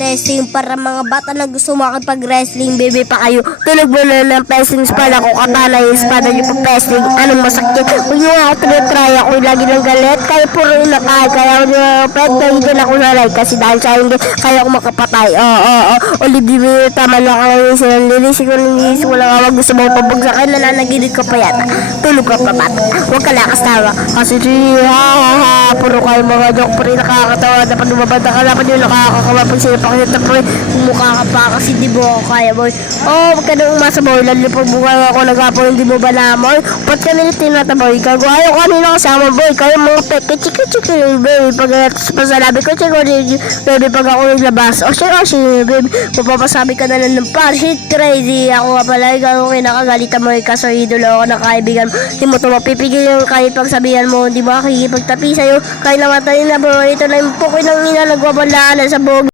testing para mga bata na gusto makipag-wrestling, baby pa kayo. Tulog mo na ng pesting pala kung katana yung espada nyo pa pesting. Anong masakit? Huwag nyo nga ako tinatry ako lagi ng galit. Kaya puro inakay. Kaya ako nyo pet na hindi na ako nalay. Kasi dahil sa hindi, kaya ako makapatay. O libre mo tama na kayo silang linis. Ko lang ako gusto mo pabagsakin. Nananaginit ko pa yata. Tulog ka pa bata. Huwag ka lakas tawa. Kasi puro kayo mga joke pa rin nakakatawa. Dapat lumabanda ka. Dapat yung nakakakawa pag sila pakita pa rin. Mukha ka pa kasi di mo ako kaya boy. Huwag ka nang umasa boy. Lalo pag mukha ako nagapo hindi mo ba namoy. Ba't ka nila tinataboy? Kagawa ko kanina kasama boy. Kayo mga peke chiki baby. Pag pasalabi ko baby pag ako naglabas. O siya baby. Mapapasabi ka na lang ng parshit crazy. Ako nga pala ikaw kinakagalita mo. Kaso idolo ako ng kaibigan mo. Di mo ito mapipigil yung kahit pagsabihan mo. Di ba kakikipagtapi sa'yo. Kahit naman tayo na boy. Ito na yung pukoy ng ina nagwabalaan sa buong